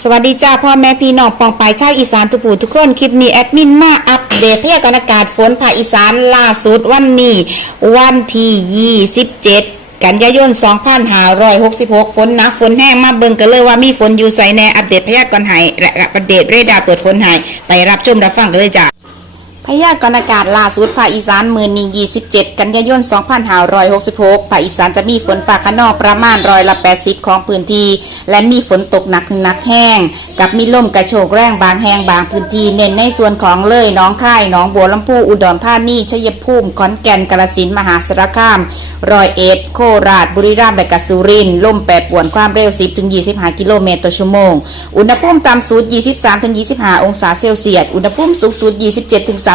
สวัสดีจ้าพ่อแม่พี่น้องปองปายชาวอีสานทุกผู้ทุกคนคลิปนี้แอดมินมาอัปเดตพยากรณ์อากาศฝนภาคอีสานล่าสุดวันนี้ วันที่27 กันยายน 2566 ฝนหนักฝนแห้งมาเบิ่งกันเลยว่ามีฝนอยู่ใส่แน่อัปเดตพยากรณ์ให้และอัปเดตเรดาร์ตรวจฝนให้ไปรับชมรับฟังกันเลยจ้า พยากรณ์อากาศล่าสุดภาคอีสานมือนี้27 กันยายน 2566 ภาคอีสานจะมีฝนฟ้าขนองประมาณร้อยละ 80 ของพื้นที่ และมีฝนตกหนักหนักแห้ง กับมีลมกระโชกแรงบางแห้งบางพื้นที่ เน้นในส่วนของเลยน้องค่ายน้องบัวลำพูอุดรธานีชัยภูมิขอนแก่นกาฬสินธุ์มหาสารคามร้อยเอ็ดโคราชบุรีรัมย์และกสุรินทร์ลมแปรปรวนความเร็ว 10-25 กิโลเมตรต่อชั่วโมง อุณหภูมิต่ำสุด 23-25 องศาเซลเซียส อุณหภูมิสูงสุด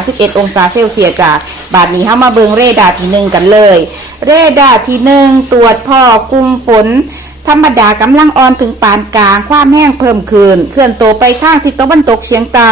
31 องศาเซลเซียสจ้ะบาดนี้เฮามาเบิงเรดาร์ที่หนึ่งกันเลย เรดาร์ที่หนึ่งตรวจพ่อกลุ่มฝน ธรรมดากำลังอ่อนถึงปานกลาง ความแห้งเพิ่มขึ้น เคลื่อนตัวไปทางทิศตะวันตกเฉียงใต้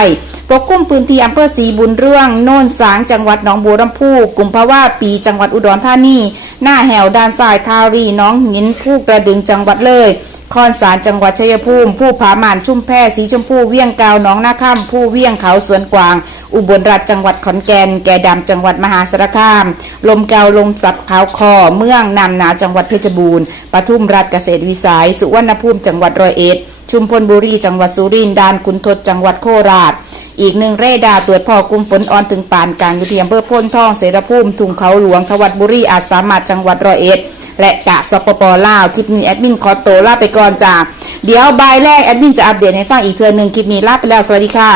ปกคลุมพื้นที่อำเภอศรีบุญเรื่อง โน่นสาง จังหวัดหนองบัวลำพูกลุ่มภาวะปีจังหวัดอุดรธานี หน้าแหวด้านซ้ายทารีน้องหินผู้กระดึงจังหวัดเลย คอนสารจังหวัดชัยภูมิ ผู้ผาหมานชุ่มแพสีชมพูเวียงกาวหน้องนาข้ามผู้เวียงเขาสวนกวาง อุบลราชจังหวัดขอนแก่น แก่ดำจังหวัดมหาสารคาม ลมเกาลมสับขาวคอ เมืองนำหนาจังหวัดเพชรบูรณ์ปทุมราชเกษตรวิสัย สุวรรณภูมิจังหวัดร้อยเอ็ดชุมพลบุรีจังหวัดสุรินทร์ดานคุณทศจังหวัดโคราชอีกหนึ่งเรดาตรวจพอกลุ่มฝนอ่อนถึงปานกลางอยู่ที่อำเภอพ้นทองเสรภูมิทุ่งเขาหลวงทวัดบุรีอาจสามารถจังหวัดร้อยเอ็ด และกะสปปลาวคลิปนี้แอดมินขอโตวลาไปก่อนจ้าเดี๋ยวบายแรกแอดมินจะอัปเดตให้ฟังอีกเทือหนึ่งคลิปนี้ลาไปแล้วสวัสดีค่ะ